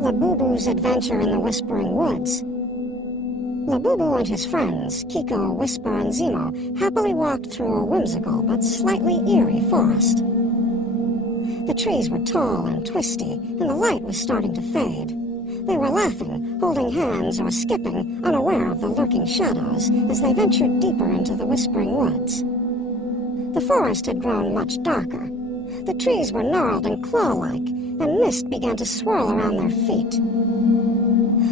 Labubu's Adventure in the Whispering Woods. Labubu and his friends, Kiko, Whisper, and Zemo, happily walked through a whimsical but slightly eerie forest. The trees were tall and twisty, and the light was starting to fade. They were laughing, holding hands, or skipping, unaware of the lurking shadows, as they ventured deeper into the Whispering Woods. The forest had grown much darker. The trees were gnarled and claw-like, and mist began to swirl around their feet.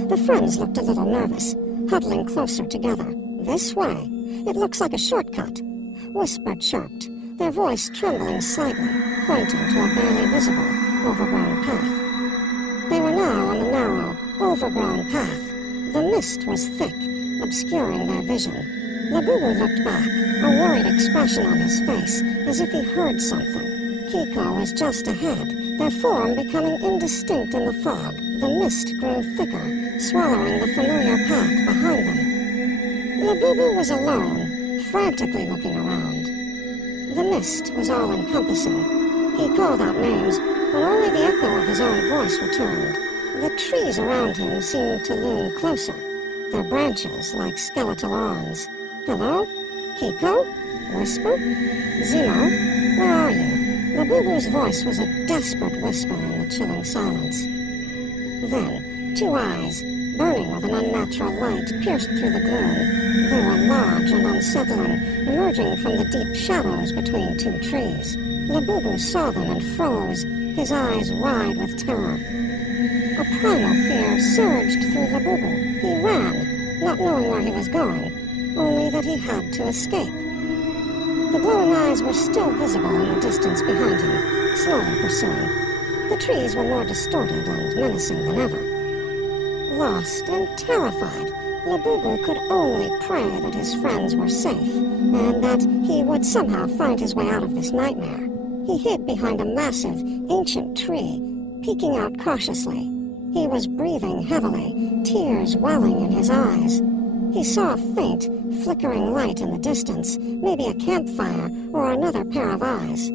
The friends looked a little nervous, huddling closer together. "This way. It looks like a shortcut," Whisper chirped, their voice trembling slightly, pointing to a barely visible, overgrown path. They were now on the narrow, overgrown path. The mist was thick, obscuring their vision. Labubu looked back, a worried expression on his face, as if he heard something. Kiko was just ahead, their form becoming indistinct in the fog. The mist grew thicker, swallowing the familiar path behind them. Labubu was alone, frantically looking around. The mist was all-encompassing. He called out names, but only the echo of his own voice returned. The trees around him seemed to loom closer, their branches like skeletal arms. "Hello? Kiko? Whisper? Zemo? Where are you?" Labubu's voice was a desperate whisper in the chilling silence. Then, two eyes, burning with an unnatural light, pierced through the gloom. They were large and unsettling, emerging from the deep shadows between two trees. Labubu saw them and froze, his eyes wide with terror. A primal fear surged through Labubu. He ran, not knowing where he was going, only that he had to escape. The glowing eyes were still visible in the distance behind him, slowly pursuing. The trees were more distorted and menacing than ever. Lost and terrified, Labubu could only pray that his friends were safe, and that he would somehow find his way out of this nightmare. He hid behind a massive, ancient tree, peeking out cautiously. He was breathing heavily, tears welling in his eyes. He saw a faint, flickering light in the distance, maybe a campfire or another pair of eyes.